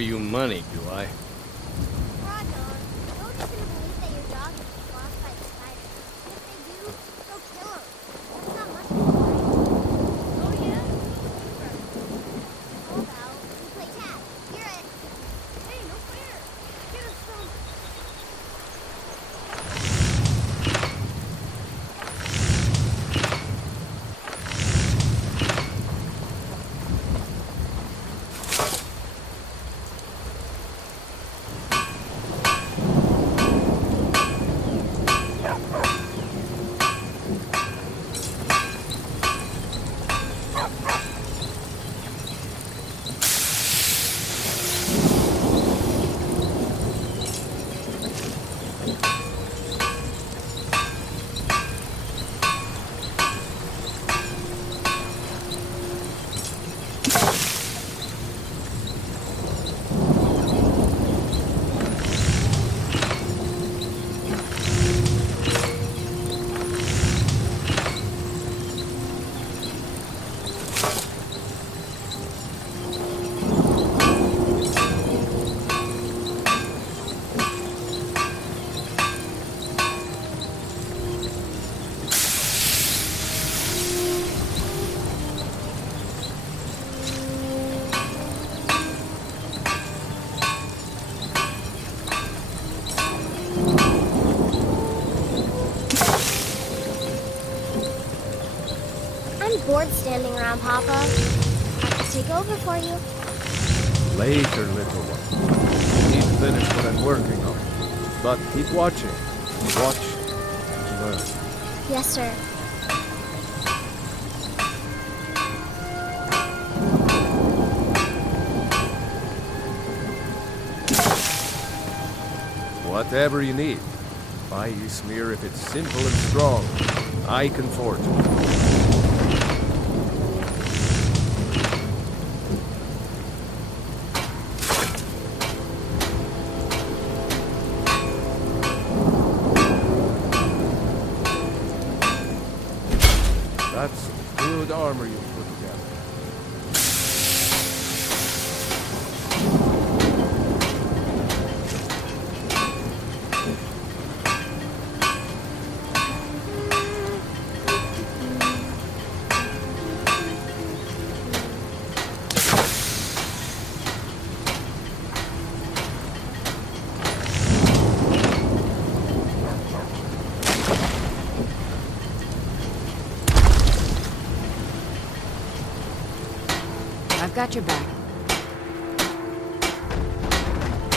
you money, do I? Ragnar, no one's gonna believe that your dog is lost by the spider. And if they do, they'll kill him. That's not much of a fight. Oh yeah? How about we play tag? Hear it. Hey, no fair. Get us some. Bored standing around, Papa. I can take over for you. Later, little one. Need to finish what I'm working on. But keep watching. Watch and learn. Yes, sir. Whatever you need. Buy Ysmir if it's simple and strong. I can forge it. That's some good armor you put together. I've got your back.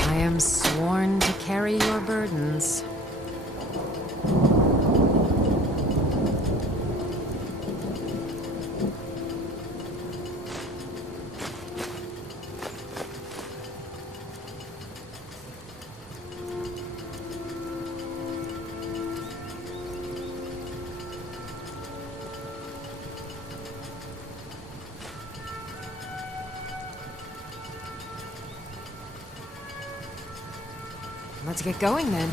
I am sworn to carry your burdens. Let's get going then.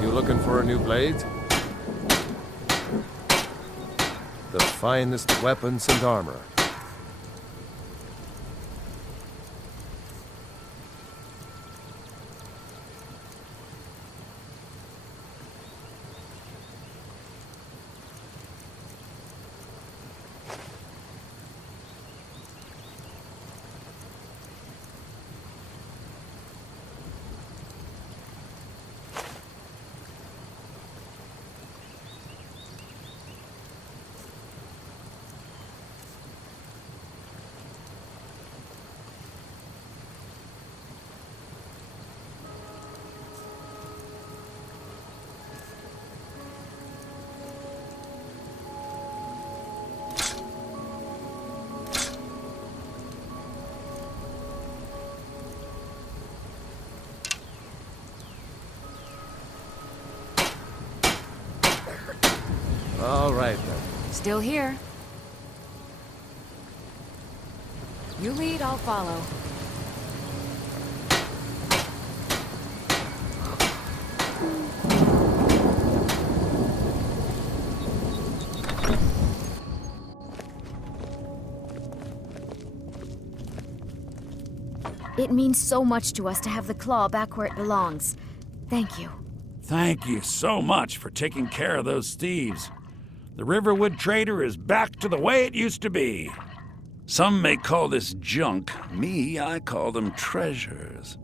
You looking for a new blade? The finest weapons and armor. All right, then. Still here. You lead, I'll follow. It means so much to us to have the claw back where it belongs. Thank you. Thank you so much for taking care of those thieves. The Riverwood trader is back to the way it used to be. Some may call this junk. Me, I call them treasures.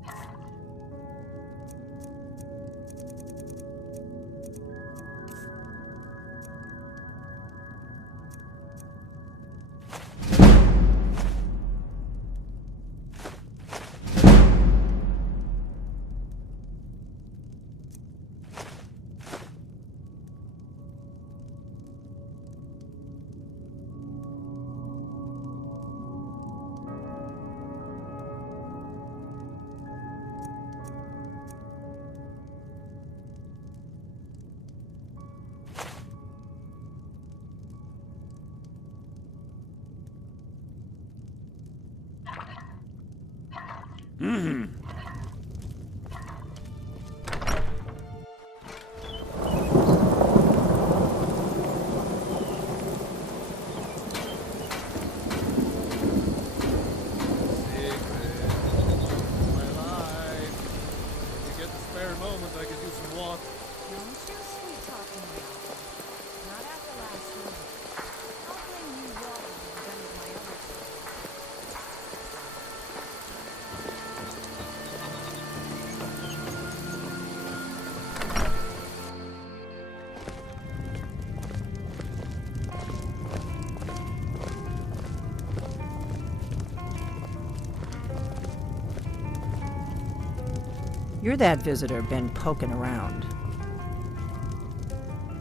You're that visitor been poking around.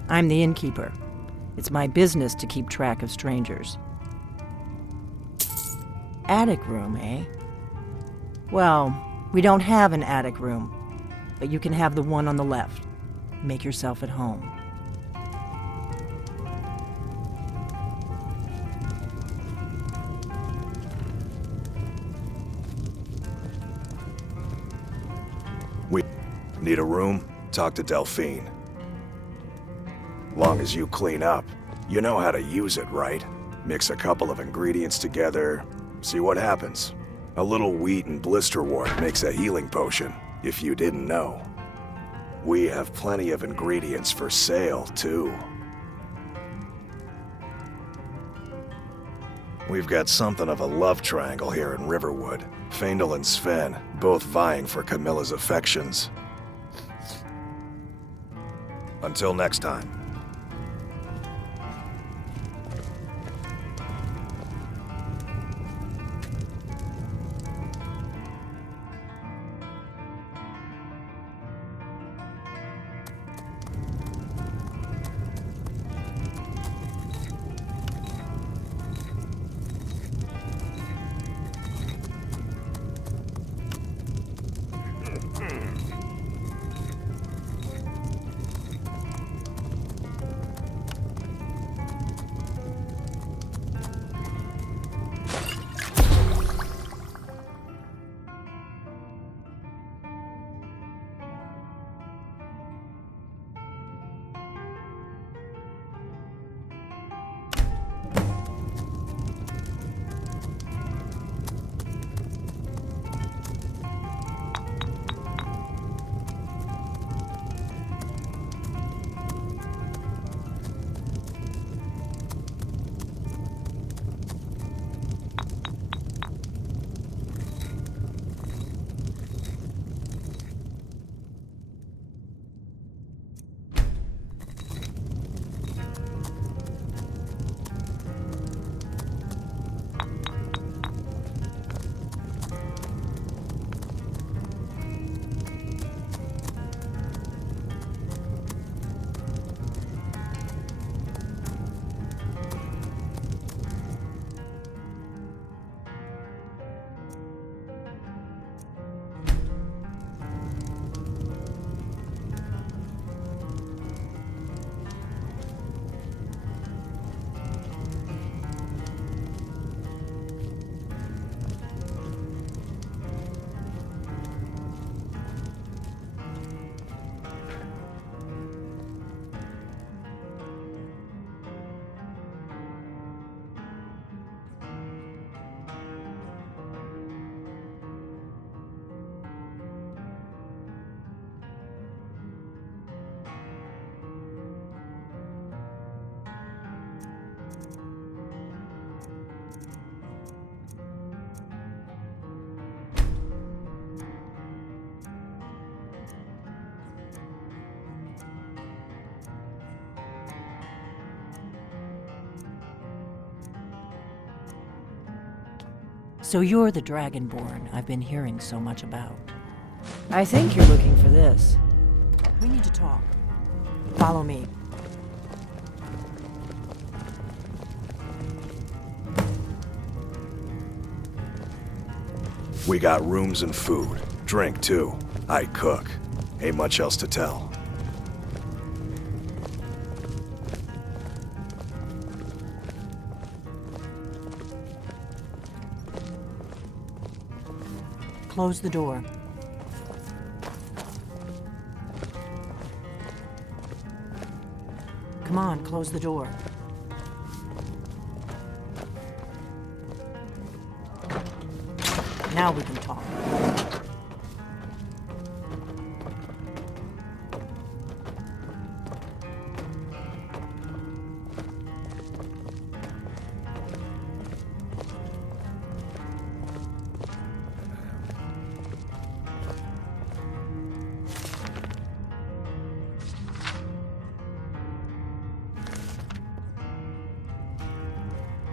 I'm the innkeeper. It's my business to keep track of strangers. Attic room, eh? Well, we don't have an attic room, but you can have the one on the left. Make yourself at home. Need a room? Talk to Delphine. Long as you clean up, you know how to use it, right? Mix a couple of ingredients together, see what happens. A little wheat and blisterwort makes a healing potion, if you didn't know. We have plenty of ingredients for sale, too. We've got something of a love triangle here in Riverwood. Faendal and Sven, both vying for Camilla's affections. Until next time. So you're the Dragonborn I've been hearing so much about. I think you're looking for this. We need to talk. Follow me. We got rooms and food. Drink, too. I cook. Ain't much else to tell. Close the door. Come on, close the door. Now we can talk.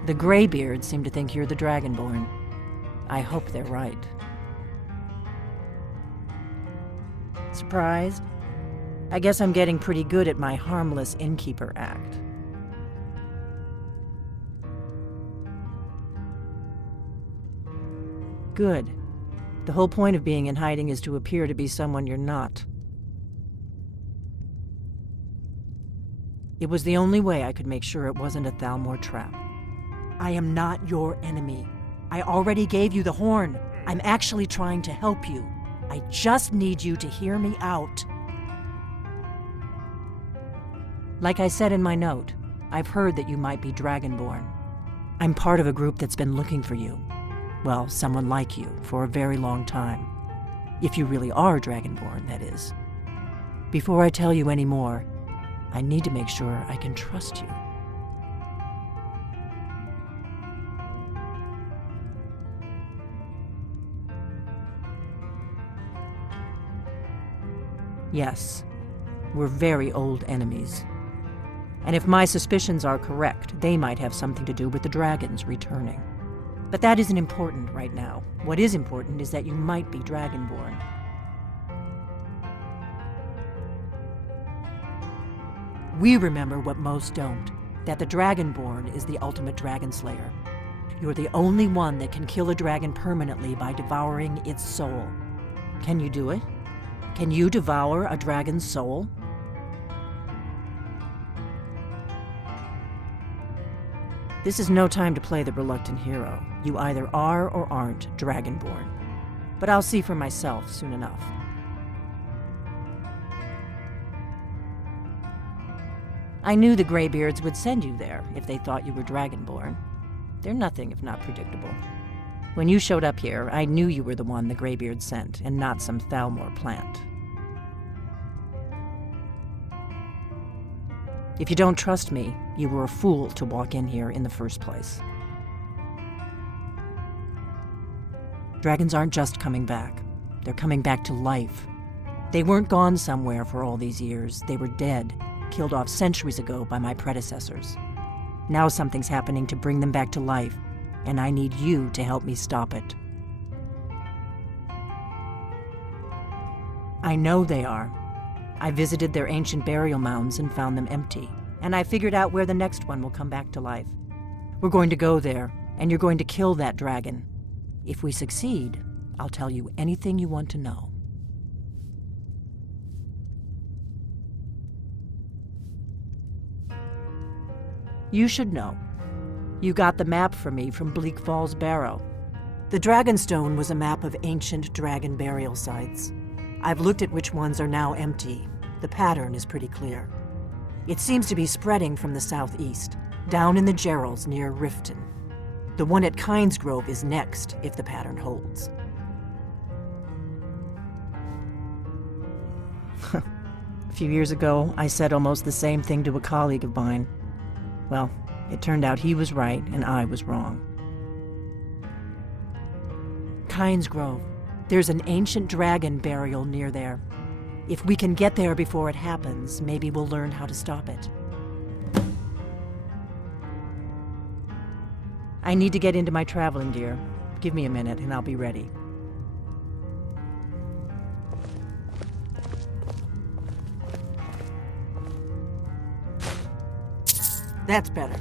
The Greybeards seem to think you're the Dragonborn. I hope they're right. Surprised? I guess I'm getting pretty good at my harmless innkeeper act. Good. The whole point of being in hiding is to appear to be someone you're not. It was the only way I could make sure it wasn't a Thalmor trap. I am not your enemy. I already gave you the horn. I'm actually trying to help you. I just need you to hear me out. Like I said in my note, I've heard that you might be Dragonborn. I'm part of a group that's been looking for you. Well, someone like you, for a very long time. If you really are Dragonborn, that is. Before I tell you any more, I need to make sure I can trust you. Yes, we're very old enemies. And if my suspicions are correct, they might have something to do with the dragons returning. But that isn't important right now. What is important is that you might be Dragonborn. We remember what most don't, that the Dragonborn is the ultimate dragon slayer. You're the only one that can kill a dragon permanently by devouring its soul. Can you do it? Can you devour a dragon's soul? This is no time to play the reluctant hero. You either are or aren't Dragonborn. But I'll see for myself soon enough. I knew the Greybeards would send you there if they thought you were Dragonborn. They're nothing if not predictable. When you showed up here, I knew you were the one the Greybeards sent, and not some Thalmor plant. If you don't trust me, you were a fool to walk in here in the first place. Dragons aren't just coming back. They're coming back to life. They weren't gone somewhere for all these years. They were dead, killed off centuries ago by my predecessors. Now something's happening to bring them back to life, and I need you to help me stop it. I know they are. I visited their ancient burial mounds and found them empty, and I figured out where the next one will come back to life. We're going to go there, and you're going to kill that dragon. If we succeed, I'll tell you anything you want to know. You should know. You got the map for me from Bleak Falls Barrow. The Dragonstone was a map of ancient dragon burial sites. I've looked at which ones are now empty. The pattern is pretty clear. It seems to be spreading from the southeast, down in the Gerals near Riften. The one at Kynesgrove is next, if the pattern holds. A few years ago, I said almost the same thing to a colleague of mine. Well, it turned out he was right and I was wrong. Kynesgrove. There's an ancient dragon burial near there. If we can get there before it happens, maybe we'll learn how to stop it. I need to get into my traveling gear. Give me a minute and I'll be ready. That's better.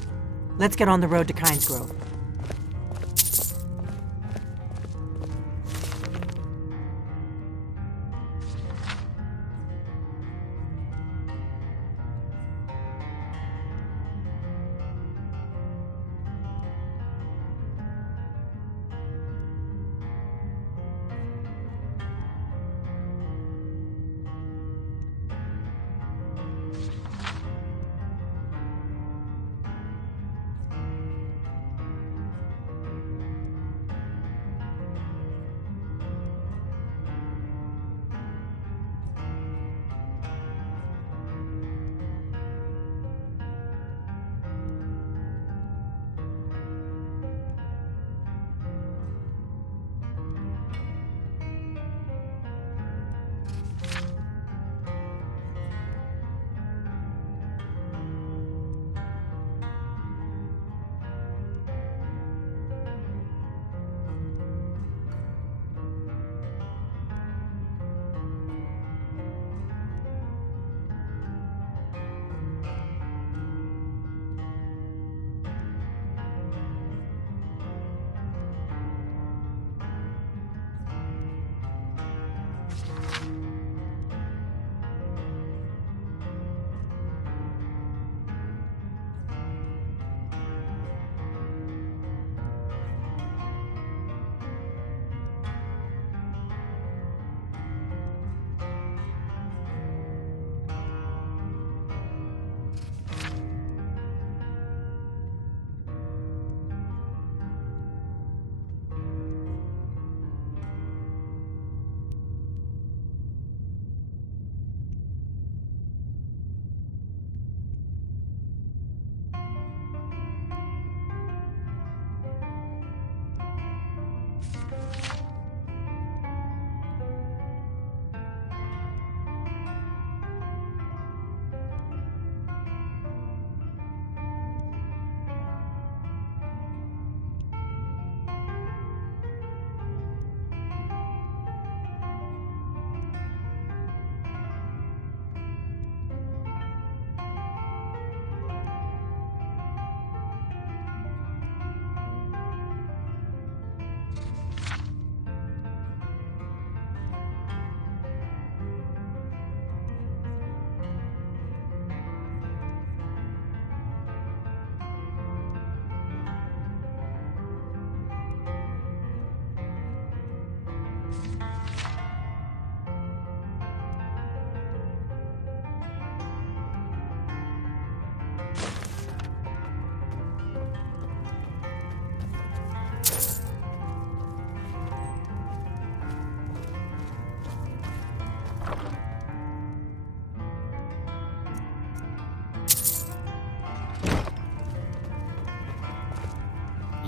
Let's get on the road to Kynesgrove.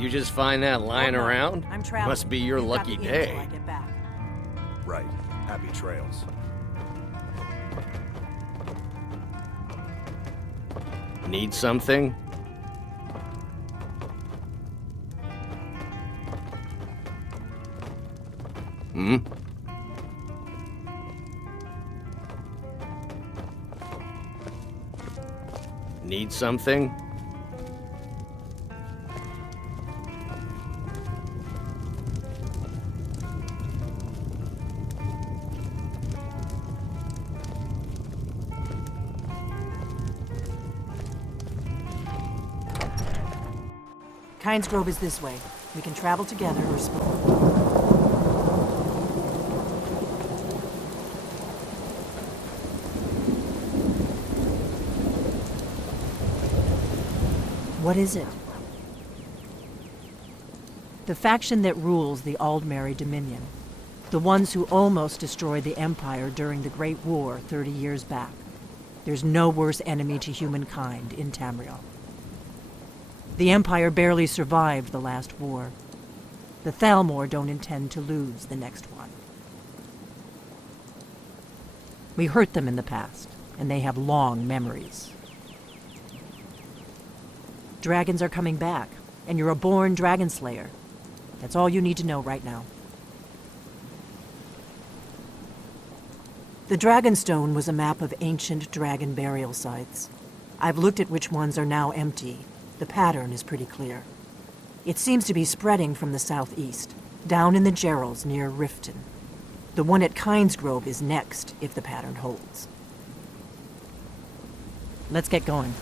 You just find that lying around? I'm traveling. Must be your You've got lucky me in day. till I get back. Right. Happy trails. Need something? Hmm? Need something? Kynesgrove is this way. We can travel together or split. What is it? The faction that rules the Aldmeri Dominion. The ones who almost destroyed the Empire during the Great War 30 years back. There's no worse enemy to humankind in Tamriel. The Empire barely survived the last war. The Thalmor don't intend to lose the next one. We hurt them in the past, and they have long memories. Dragons are coming back, and you're a born dragon slayer. That's all you need to know right now. The Dragonstone was a map of ancient dragon burial sites. I've looked at which ones are now empty. The pattern is pretty clear. It seems to be spreading from the southeast, down in the Gerals near Riften. The one at Kynesgrove is next, if the pattern holds. Let's get going.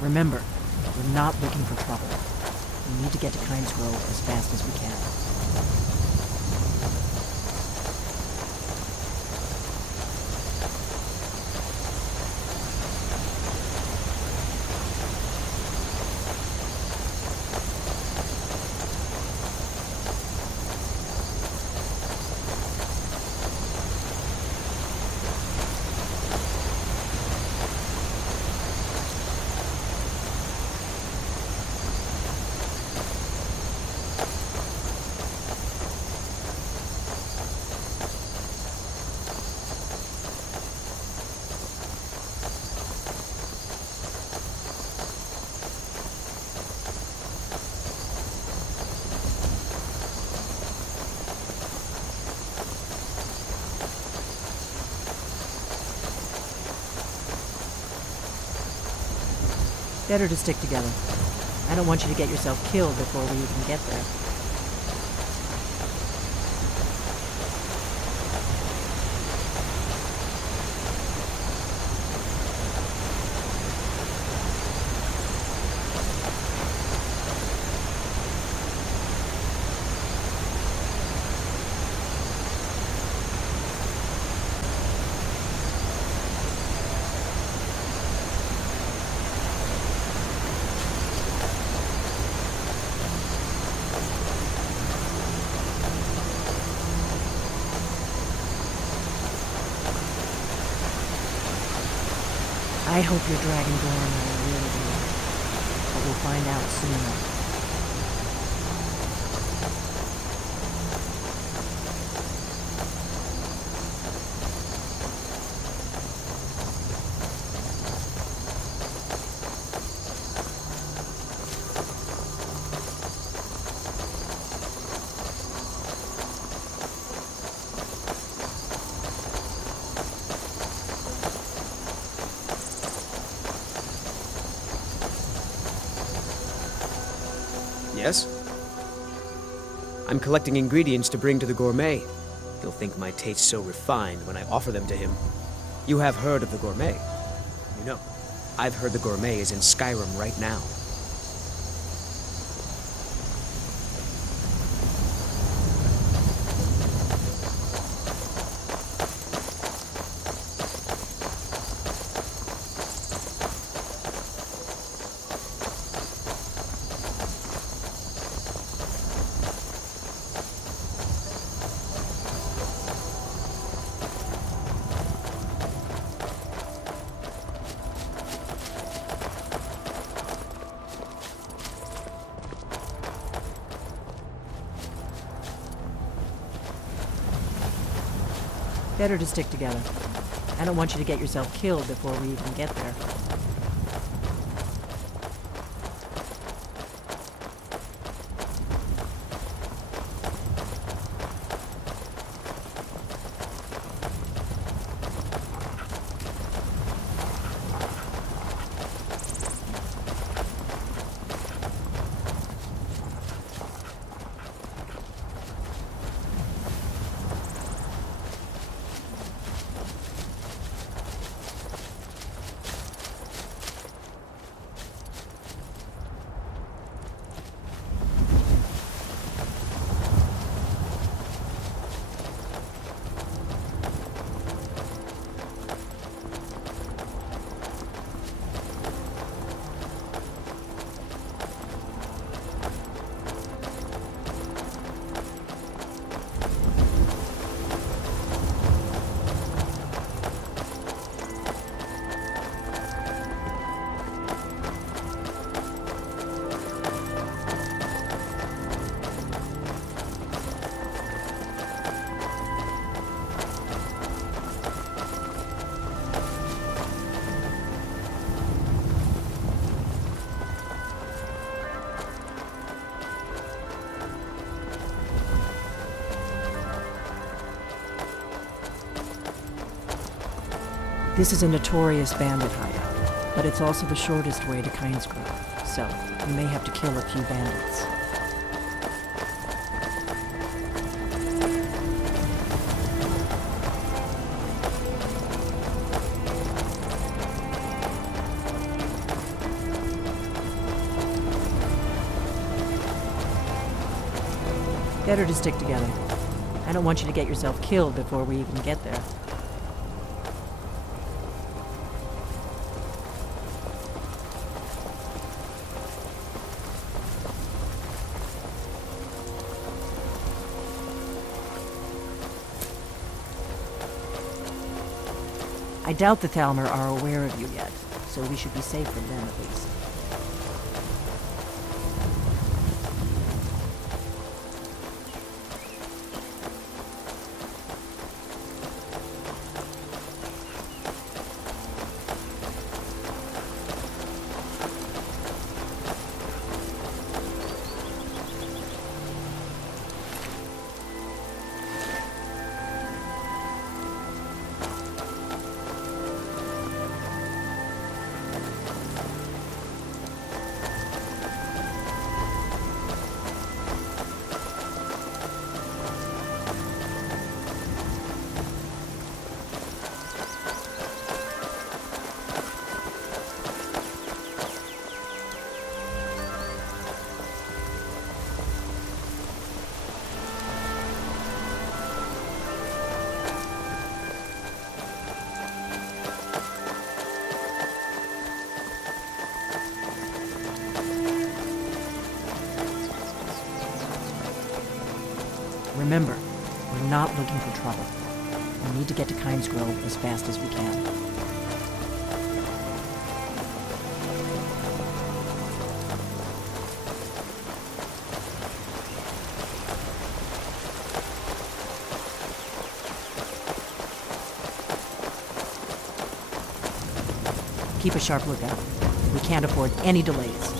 Remember, we're not looking for trouble. We need to get to Kynesgrove as fast as we can. Better to stick together. I don't want you to get yourself killed before we even get there. I hope your Dragonborn are really good, but we'll find out soon enough. Yes? I'm collecting ingredients to bring to the gourmet. He'll think my taste so refined when I offer them to him. You have heard of the gourmet? You know, I've heard the gourmet is in Skyrim right now. Better to stick together. I don't want you to get yourself killed before we even get there. This is a notorious bandit hideout, but it's also the shortest way to Kynesgrove, so you may have to kill a few bandits. Better to stick together. I don't want you to get yourself killed before we even get there. I doubt the Thalmor are aware of you yet, so we should be safe from them at least. Remember, we're not looking for trouble. We need to get to Kynesgrove as fast as we can. Keep a sharp lookout. We can't afford any delays.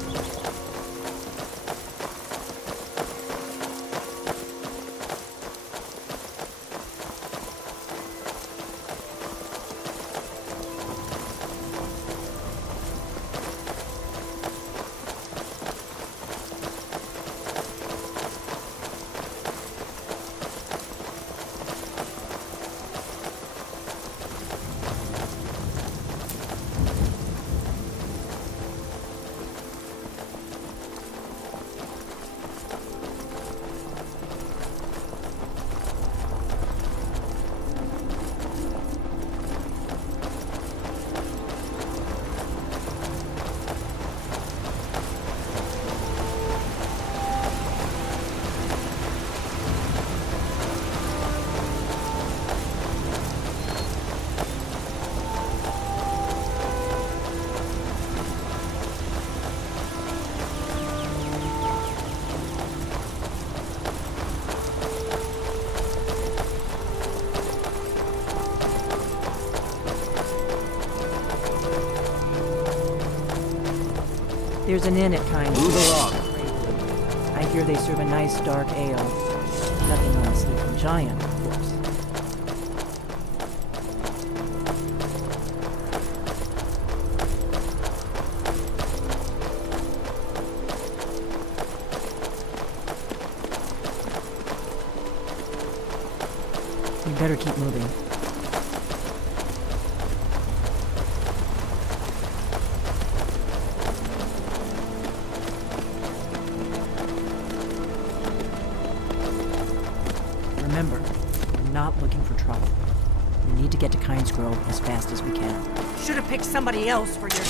There's an inn at Kynesgrove. Move along. I hear they serve a nice dark ale. Nothing on a sleeping giant, of course. We better keep moving. Remember, we're not looking for trouble. We need to get to Kynesgrove as fast as we can. Should have picked somebody else for your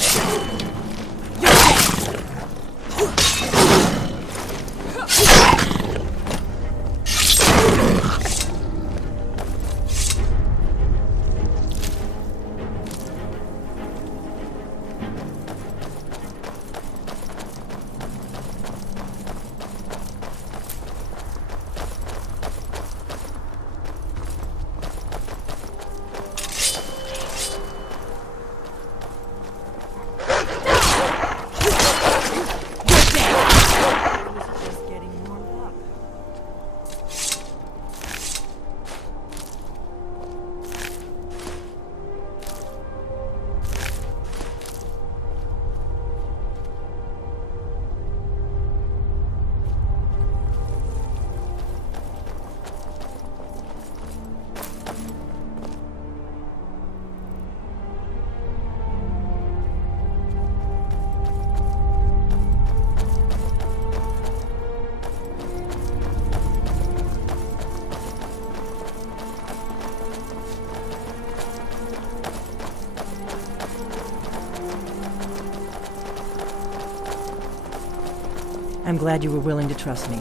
I'm glad you were willing to trust me.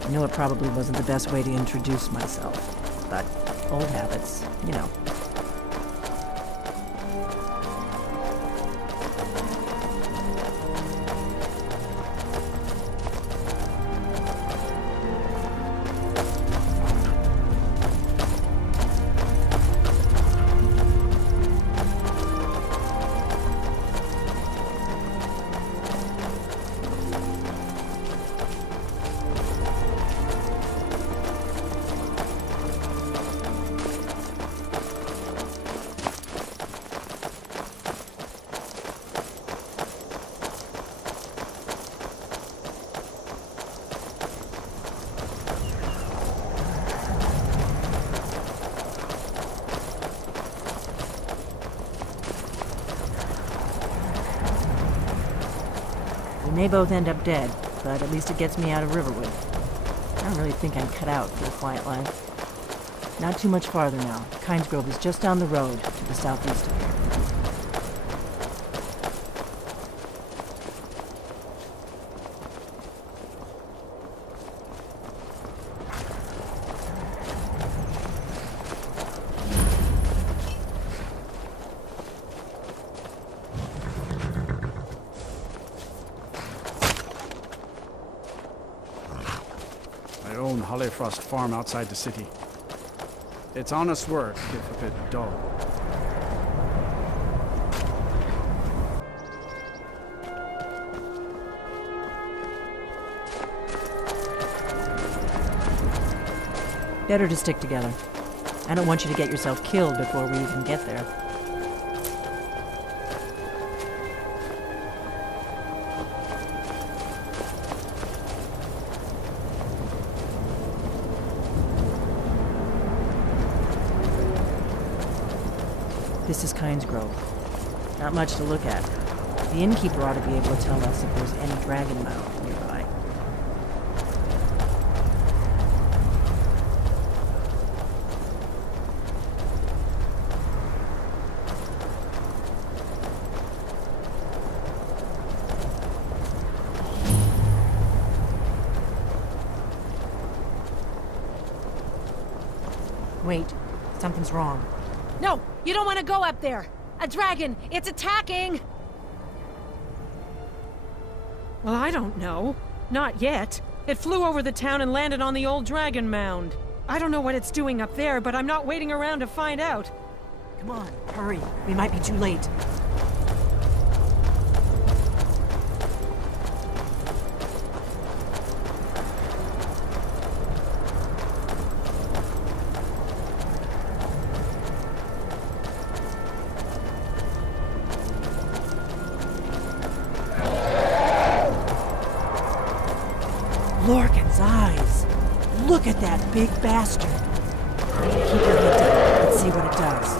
I know it probably wasn't the best way to introduce myself, but old habits, you know. We may both end up dead, but at least it gets me out of Riverwood. I don't really think I'm cut out for a quiet life. Not too much farther now. Kinesgrove is just down the road to the southeast of here. I own Hollyfrost Farm outside the city. It's honest work, if a bit dull. Better to stick together. I don't want you to get yourself killed before we even get there. This is Kinesgrove. Not much to look at. The innkeeper ought to be able to tell us if there's any dragon mouth nearby. Wait, something's wrong. No, you don't want to go up there. A dragon, it's attacking. Well, I don't know. Not yet. It flew over the town and landed on the old dragon mound. I don't know what it's doing up there, but I'm not waiting around to find out. Come on, hurry. We might be too late. Lorcan's eyes! Look at that big bastard! Keep your head down. Let's see what it does.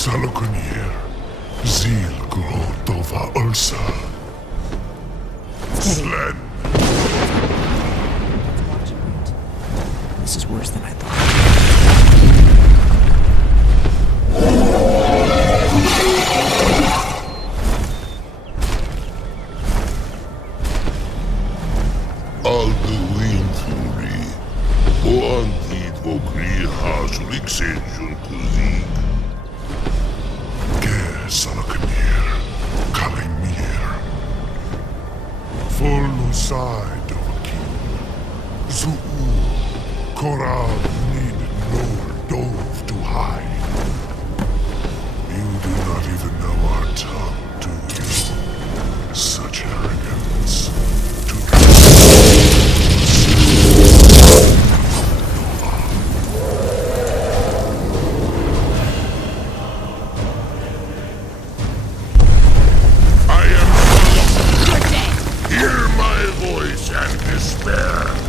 Salokonier, Zil Grotova Ulsa. Slen. This is worse than I thought. Alduinturi, Oantid Vokri Hasulik Senjun Kuzik. Salaknir, Kalimir. Full side of a king. Zuu, Korab need no dove to hide. You do not even know our tongue, do you? Such arrogance. despair.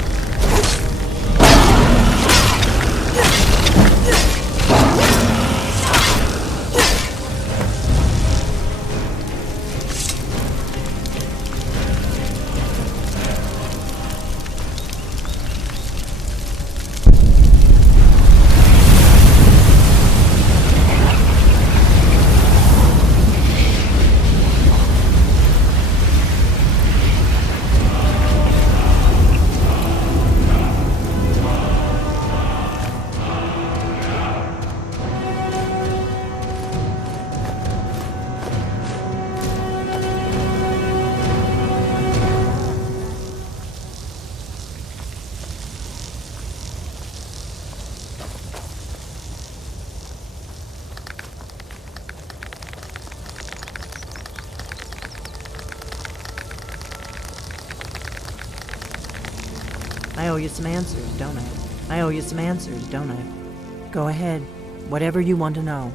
I owe you some answers, don't I? I owe you some answers, don't I? Go ahead. Whatever you want to know.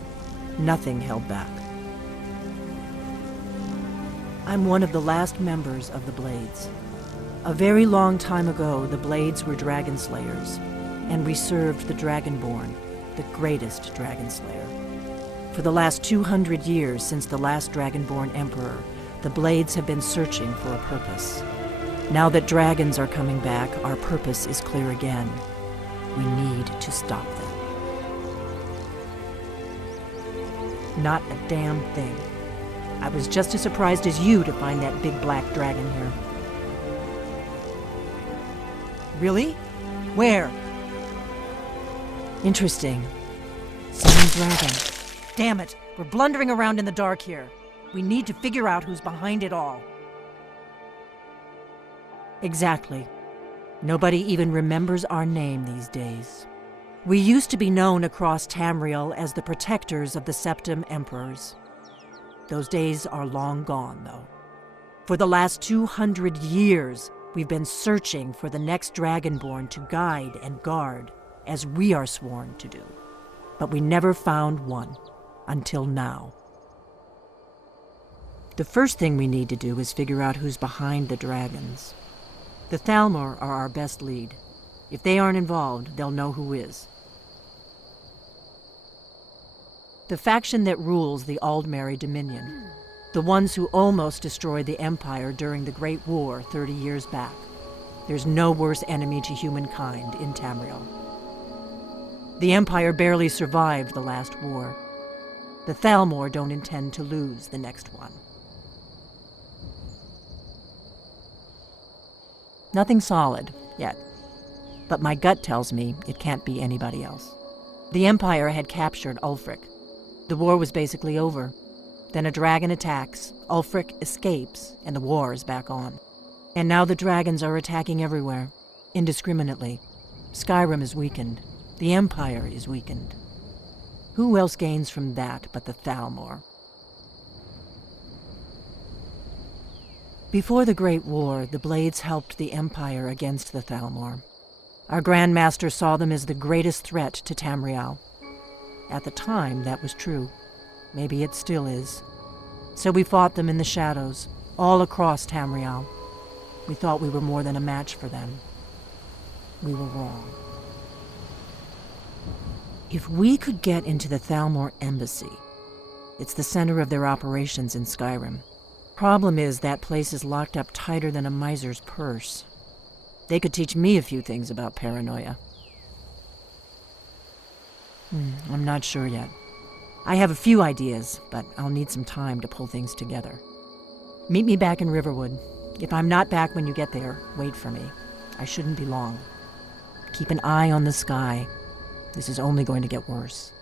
Nothing held back. I'm one of the last members of the Blades. A very long time ago, the Blades were dragon slayers, and we served the Dragonborn, the greatest dragon slayer. For the last 200 years since the last Dragonborn Emperor, the Blades have been searching for a purpose. Now that dragons are coming back, our purpose is clear again. We need to stop them. Not a damn thing. I was just as surprised as you to find that big black dragon here. Really? Where? Interesting. Same dragon. Damn it! We're blundering around in the dark here. We need to figure out who's behind it all. Exactly. Nobody even remembers our name these days. We used to be known across Tamriel as the protectors of the Septim Emperors. Those days are long gone, though. For the last 200 years, we've been searching for the next Dragonborn to guide and guard, as we are sworn to do. But we never found one, until now. The first thing we need to do is figure out who's behind the dragons. The Thalmor are our best lead. If they aren't involved, they'll know who is. The faction that rules the Aldmeri Dominion. The ones who almost destroyed the Empire during the Great War 30 years back. There's no worse enemy to humankind in Tamriel. The Empire barely survived the last war. The Thalmor don't intend to lose the next one. Nothing solid, yet. But my gut tells me it can't be anybody else. The Empire had captured Ulfric. The war was basically over. Then a dragon attacks, Ulfric escapes, and the war is back on. And now the dragons are attacking everywhere, indiscriminately. Skyrim is weakened. The Empire is weakened. Who else gains from that but the Thalmor? Before the Great War, the Blades helped the Empire against the Thalmor. Our Grand Master saw them as the greatest threat to Tamriel. At the time, that was true. Maybe it still is. So we fought them in the shadows, all across Tamriel. We thought we were more than a match for them. We were wrong. If we could get into the Thalmor embassy, it's the center of their operations in Skyrim. Problem is, that place is locked up tighter than a miser's purse. They could teach me a few things about paranoia. I'm not sure yet. I have a few ideas, but I'll need some time to pull things together. Meet me back in Riverwood. If I'm not back when you get there, wait for me. I shouldn't be long. Keep an eye on the sky. This is only going to get worse.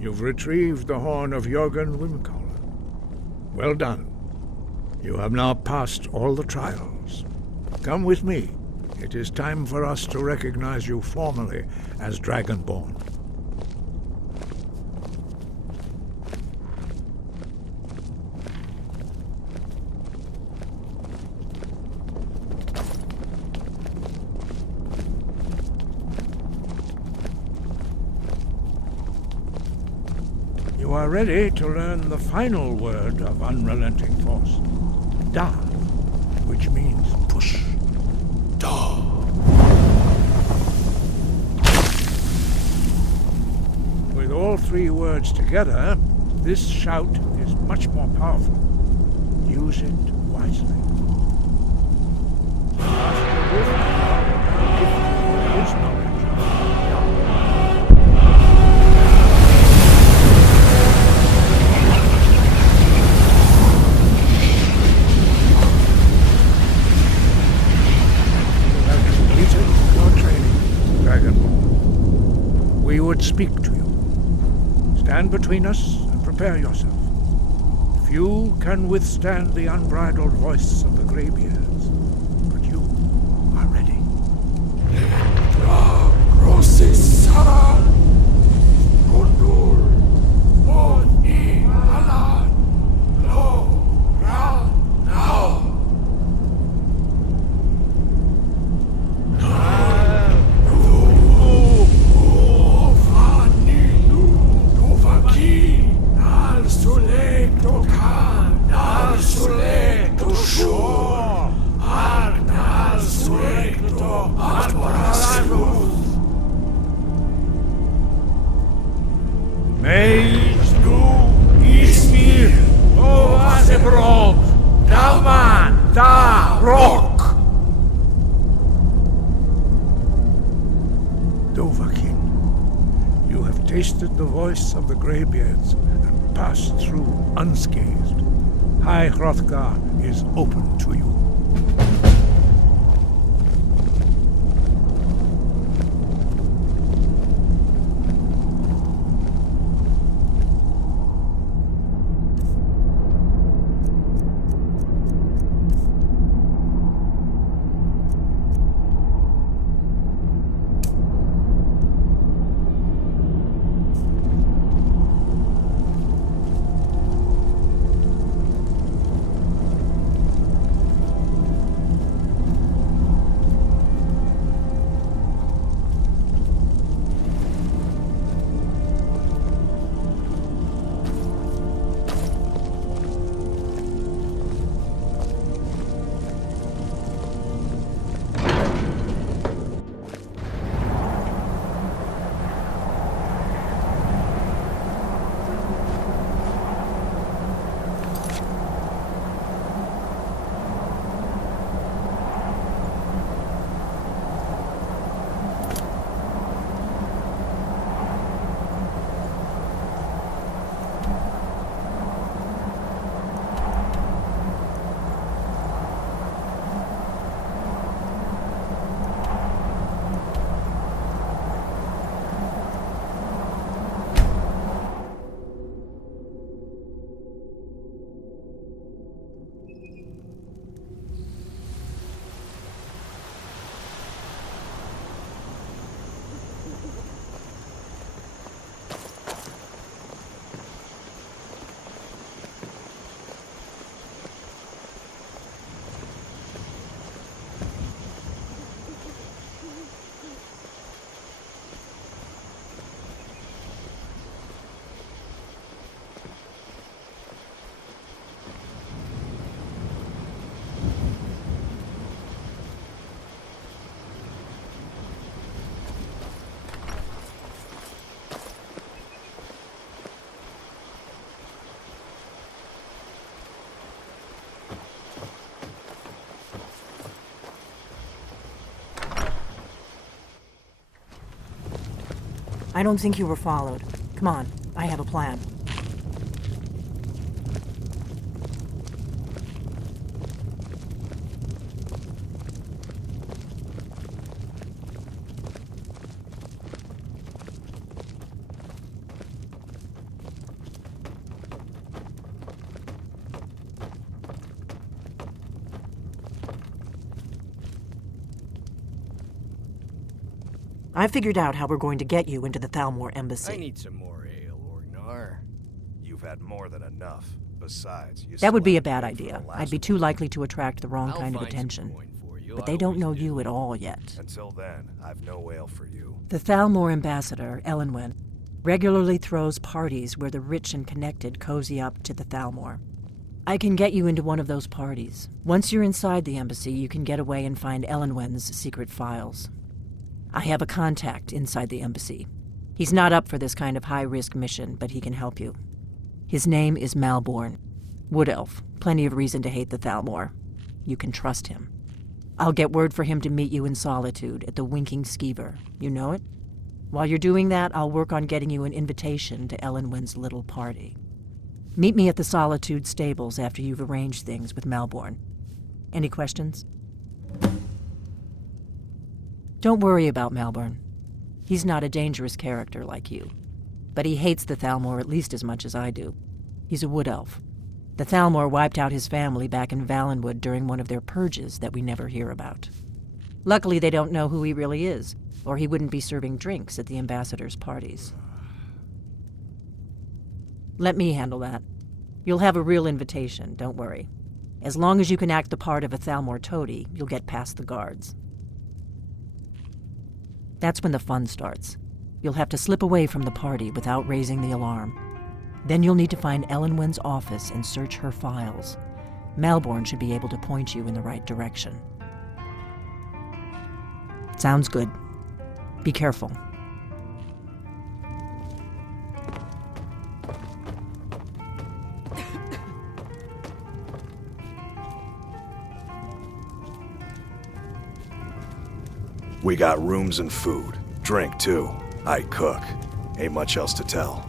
You've retrieved the horn of Jürgen Wimkoller. Well done. You have now passed all the trials. Come with me. It is time for us to recognize you formally as Dragonborn. You are ready to learn the final word of unrelenting force. Da, which means push. Da. With all three words together, this shout is much more powerful. Use it wisely. Master Wolf will gift you with his knowledge. We would speak to you. Stand between us and prepare yourself. Few can withstand the unbridled voice of the graybeards, but you are ready. Tasted the voice of the graybeards and passed through unscathed. High Hrothgar is open to you. I don't think you were followed. Come on, I have a plan. I figured out how we're going to get you into the Thalmor embassy. I need some more ale, Orgnar. You've had more than enough. Besides, you That would still be a have to bad pay for the idea. last I'd be too likely to attract the wrong I'll kind of find some attention. coin for you, But I they don't know always you do. at all yet. Until then, I've no ale for you. The Thalmor ambassador, Elenwen, regularly throws parties where the rich and connected cozy up to the Thalmor. I can get you into one of those parties. Once you're inside the embassy, you can get away and find Elenwen's secret files. I have a contact inside the embassy. He's not up for this kind of high-risk mission, but he can help you. His name is Malborn. Wood Elf. Plenty of reason to hate the Thalmor. You can trust him. I'll get word for him to meet you in Solitude at the Winking Skeever. You know it? While you're doing that, I'll work on getting you an invitation to Elenwen's little party. Meet me at the Solitude stables after you've arranged things with Malborn. Any questions? Don't worry about Malborn. He's not a dangerous character like you. But he hates the Thalmor at least as much as I do. He's a wood elf. The Thalmor wiped out his family back in Valenwood during one of their purges that we never hear about. Luckily, they don't know who he really is, or he wouldn't be serving drinks at the ambassador's parties. Let me handle that. You'll have a real invitation, don't worry. As long as you can act the part of a Thalmor toady, you'll get past the guards. That's when the fun starts. You'll have to slip away from the party without raising the alarm. Then you'll need to find Elenwen's office and search her files. Malborn should be able to point you in the right direction. Sounds good. Be careful. We got rooms and food. Drink, too. I cook. Ain't much else to tell.